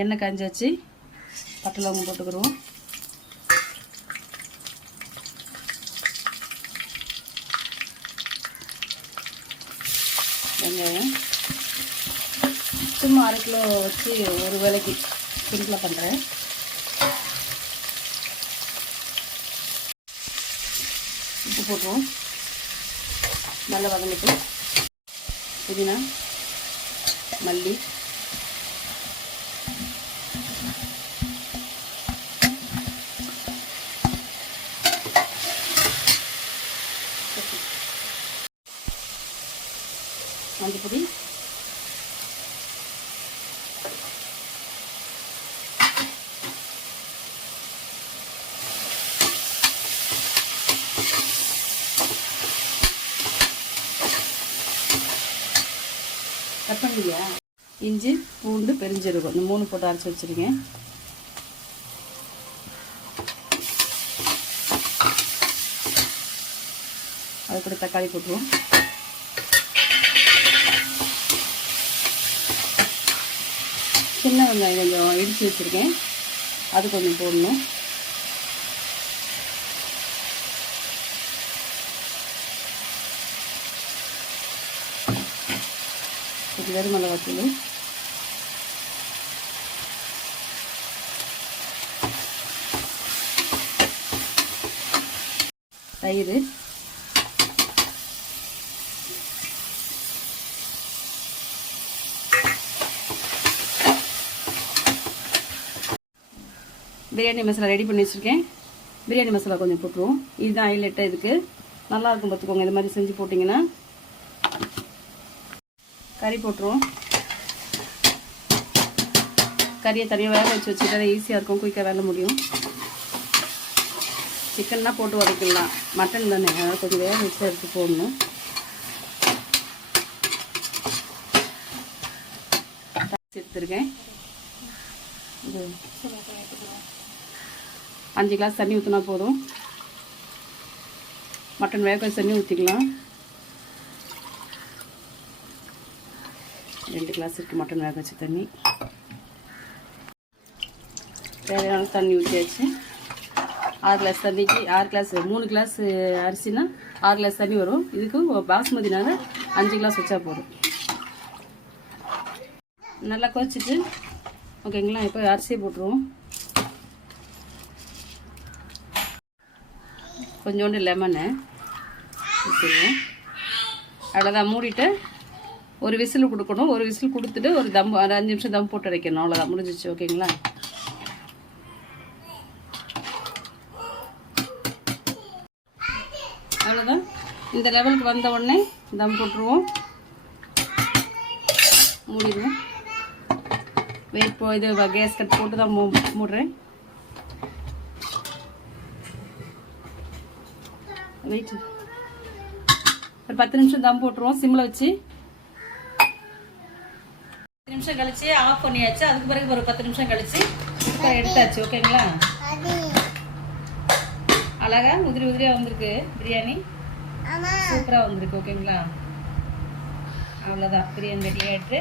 எண்ணெய் காஞ்சாச்சு, பட்டை லவங்கம் போட்டுக்கிறோம். வெங்காயம் சும்மா 1/2 கிலோ வச்சு ஒரு வேளைக்கு சிம்பிளாக பண்ணுறேன். உப்பு போட்டுருவோம். நல்லா வதங்கிட்டு புதினா, மல்லி, மஞ்சள் பொடி, கப்பண்டியா, இஞ்சி, பூண்டு, பெருஞ்சீரகம் இந்த 3 போட்டு அரைச்சி வச்சுருக்கேன். அது கூட தக்காளி போட்டுருவோம். சின்ன வெங்காயம் கொஞ்சம் இடித்து வச்சுருக்கேன், அது கொஞ்சம் போடணும். கொஞ்சம் வெறும் மிளகாத்தூள், தயிர், பிரியாணி மசாலா ரெடி பண்ணி வச்சுருக்கேன். பிரியாணி மசாலா கொஞ்சம் போட்டுருவோம். இதுதான் ஹைலைட்டாக, இதுக்கு நல்லாயிருக்கும் பார்த்துக்கோங்க. இது மாதிரி செஞ்சு போட்டிங்கன்னா. கறி போட்டுருவோம். கறியை தனியாக வேக வச்சு வச்சுக்கிட்டா ஈஸியாக இருக்கும், குயிக்காக வேலை முடியும். சிக்கன்னா போட்டு வதக்கிடலாம், மட்டன் தானே, அதனால் கொஞ்சம் வேக வச்சு எடுத்து போடணும். எடுத்துருக்கேன். இது 5 கிளாஸ் தண்ணி ஊற்றினா போதும். மட்டன் வேக வச்சு தண்ணி ஊற்றிக்கலாம். 2 கிளாஸ் இருக்குது மட்டன் வேக வச்ச தண்ணி. தேவையான தண்ணி ஊற்றியாச்சு. 6 கிளாஸ் தண்ணிக்கு 6 கிளாஸ் 3 கிளாஸ் அரிசினா 6 கிளாஸ் தண்ணி வரும். இதுக்கு பாஸ்மதினால 5 கிளாஸ் வச்சா போதும். நல்லா கொதிச்சுட்டு ஓகேங்களா. இப்போ அரிசியை போட்டுருவோம். கொஞ்சோண்டு லெமனு ஊற்றிடுவோம். அவ்வளோதான். மூடிட்டு ஒரு விசில் கொடுக்கணும். ஒரு விசில் கொடுத்துட்டு ஒரு தம் 5 நிமிஷம் தம் போட்டு வைக்கணும். அவ்வளோதான், முடிஞ்சிச்சு. ஓகேங்களா. அவ்வளோதான். இந்த லெவலுக்கு வந்த உடனே தம் போட்டுருவோம். மூடிடுவோம். வெயிட் இது கேஸ் கட் போட்டு தான் மூடுறேன். வெயிட் ஒரு 10 நிமிஷம் தம் போட்டுருவோம் சிம்மில் வச்சு. 10 நிமிஷம் கழிச்சு ஆஃப் பண்ணியாச்சு. அதுக்கு பிறகு ஒரு 10 நிமிஷம் கழிச்சு எடுத்தாச்சு. ஓகேங்களா. அழகா உதிரி உதிரியா வந்திருக்கு பிரியாணி, சூப்பரா வந்திருக்கு. ஓகேங்களா. அவ்வளோதான், பிரியாணி ரெடி ஆயிட்டு.